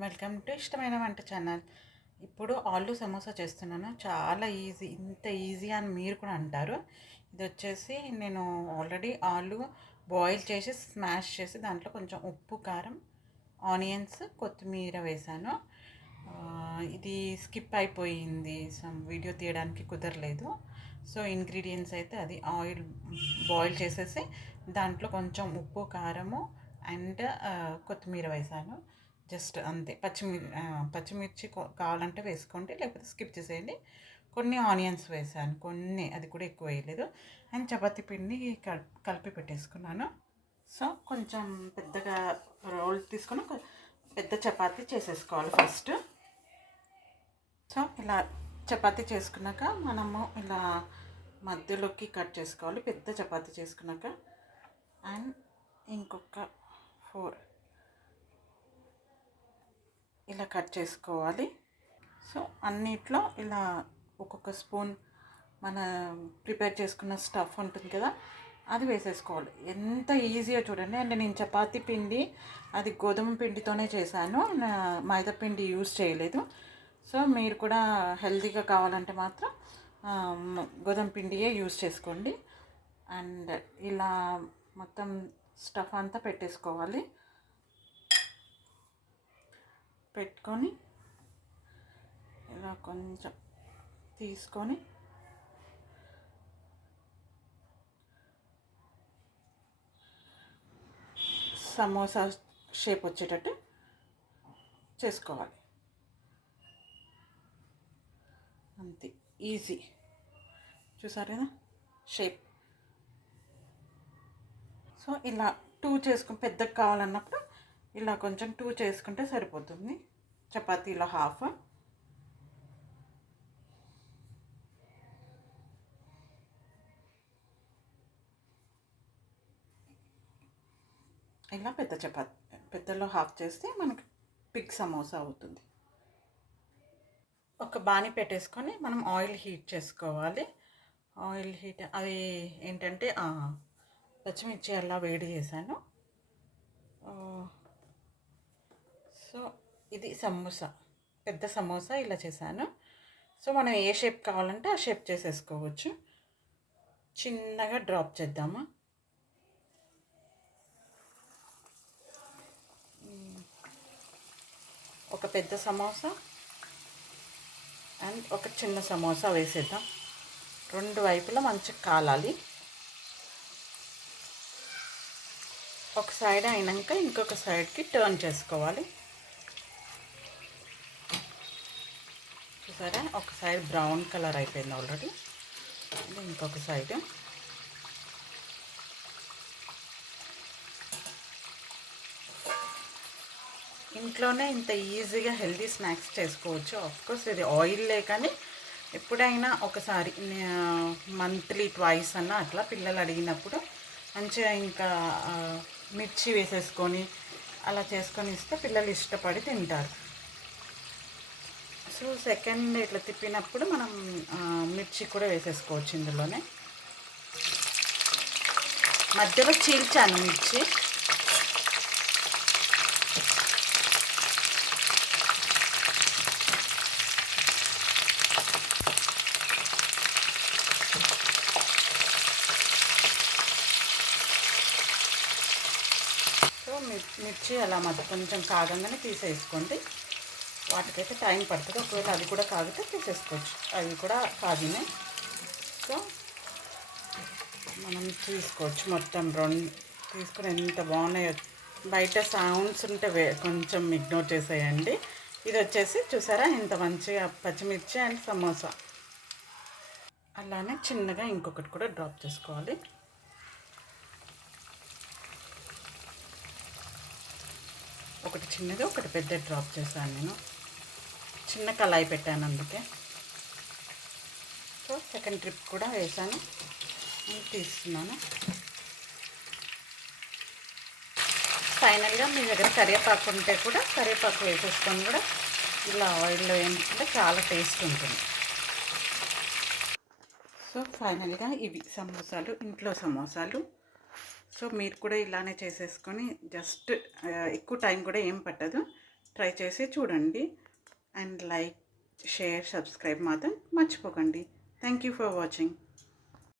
Welcome to ఇష్టమైన వంట channel. ఇప్పుడు ఆలు సమోసా చేస్తున్నాను. చాలా ఈజీ ఇంత ఈజీ అని మీరు కూడా అంటారు. ఇది వచ్చేసి నేను ఆల్రెడీ ఆలు బాయిల్ చేసి స్మాష్ చేసి దాంట్లో కొంచెం ఉప్పు కారం ఆనియన్స్ కొత్తిమీర వేసాను ఇది స్కిప్ అయిపోయింది. సమ్ వీడియో తీయడానికి కుదరలేదు. సో ఇంగ్రీడియంట్స్ అయితే అది ఆయిల్ బాయిల్ చేసేసి దాంట్లో కొంచెం ఉప్పు కారము అండ్ కొత్తిమీర వేసాను జస్ట్ అంతే. పచ్చిమిర్చి పచ్చిమిర్చి కావాలంటే వేసుకోండి లేకపోతే స్కిప్ చేసేయండి. కొన్ని ఆనియన్స్ వేసాను కొన్ని అది కూడా ఎక్కువ వేయలేదు. అండ్ చపాతీ పిండి కలిపి పెట్టేసుకున్నాను. సో కొంచెం పెద్దగా రోల్ తీసుకొని పెద్ద చపాతీ చేసేసుకోవాలి ఫస్ట్. సో ఇలా చపాతీ చేసుకున్నాక మనము ఇలా మధ్యలోకి కట్ చేసుకోవాలి పెద్ద చపాతీ చేసుకున్నాక. అండ్ ఇంకొక ఫోర్ ఇలా కట్ చేసుకోవాలి. సో అన్నిట్లో ఇలా ఒక్కొక్క స్పూన్ మన ప్రిపేర్ చేసుకున్న స్టఫ్ ఉంటుంది కదా అది వేసేసుకోవాలి. ఎంత ఈజీగా చూడండి. అంటే నేను చపాతి పిండి అది గోధుమ పిండితోనే చేశాను. మైదా పిండి యూజ్ చేయలేదు. సో మీరు కూడా హెల్తీగా కావాలంటే మాత్రం గోధుమ పిండియే యూజ్ చేసుకోండి. అండ్ ఇలా మొత్తం స్టఫ్ అంతా పెట్టేసుకోవాలి. పెట్టుకొని ఇలా కొంచెం తీసుకొని సమోసా షేప్ వచ్చేటట్టు చేసుకోవాలి. అంతే ఈజీ. చూసారు కదా? షేప్. సో ఇలా టూ చేసుకుని పెద్దగా కావాలన్నప్పుడు ఇలా కొంచెం టూ చేసుకుంటే సరిపోతుంది. చపాతీలో హాఫ్ ఇలా పెద్ద చపాతీ పెద్దలో హాఫ్ చేస్తే మనకి పిగ్ సమోసా అవుతుంది. ఒక బాణి పెట్టేసుకొని మనం ఆయిల్ హీట్ చేసుకోవాలి. ఆయిల్ హీట్ అవి ఏంటంటే పచ్చిమిర్చి అలా వేడి చేశాను. సో ఇది సమోసా. పెద్ద సమోసా ఇలా చేశాను. సో మనం ఏ షేప్ కావాలంటే ఆ షేప్ చేసేసుకోవచ్చు. చిన్నగా డ్రాప్ చేద్దామా. ఒక పెద్ద సమోసా అండ్ ఒక చిన్న సమోసా వేసేద్దాం. రెండు వైపులా మంచిగా కాలాలి. ఒక సైడ్ అయినాక ఇంకొక సైడ్కి టర్న్ చేసుకోవాలి. చూసారా? ఒక సైడ్ బ్రౌన్ కలర్ అయిపోయింది ఆల్రెడీ ఇంకొక సైడ్ ఇంట్లోనే ఇంత ఈజీగా హెల్తీ స్నాక్స్ చేసుకోవచ్చు. ఆఫ్కోర్స్ ఇది ఆయిల్లే కానీ ఎప్పుడైనా ఒకసారి మంత్లీ ట్వైస్ అన్న అట్లా పిల్లలు అడిగినప్పుడు మంచిగా ఇంకా మిర్చి వేసేసుకొని అలా చేసుకొని ఇస్తే పిల్లలు ఇష్టపడి తింటారు. సో సెకండ్ ఇట్లా తిప్పినప్పుడు మనం మిర్చి కూడా వేసేసుకోవచ్చు ఇందులోనే. మధ్యలో చీల్చాను మిర్చి. సో మిర్- మిర్చి అలా మధ్య కొంచెం కాగంగానే తీసేసుకోండి. వాటికైతే టైం పడుతుంది. ఒకవేళ అది కూడా కాగితే తీసేసుకోవచ్చు. అవి కూడా కాగినాయి సో మనం తీసుకోవచ్చు మొత్తం రెండు. తీసుకుని ఎంత బాగున్నాయో. బయట సౌండ్స్ ఉంటే కొంచెం ఇగ్నోర్ చేసేయండి. ఇది వచ్చేసి చూసారా? ఇంత మంచిగా పచ్చిమిర్చి అండ్ సమోసా. అలానే చిన్నగా ఇంకొకటి కూడా డ్రాప్ చేసుకోవాలి. ఒకటి చిన్నది ఒకటి పెద్ద డ్రాప్ చేశాను నేను. చిన్న కళాయి పెట్టాను అందుకే. సో సెకండ్ ట్రిప్ కూడా వేసాను తీస్తున్నాను. ఫైనల్గా మీ దగ్గర కరివేపాకు ఉంటే కూడా కరివేపాకు వేసేసుకొని కూడా ఇలా ఆయిల్లో వేయించుకుంటే చాలా టేస్ట్ ఉంటుంది. సో ఫైనల్గా ఇవి సమోసాలు ఇంట్లో సమోసాలు. సో మీరు కూడా ఇలానే చేసేసుకొని జస్ట్ ఎక్కువ టైం కూడా ఏం పట్టదు. ట్రై చేసి చూడండి. అండ్ లైక్ షేర్ సబ్స్క్రైబ్ మాత్రం మర్చిపోకండి. Thank you for watching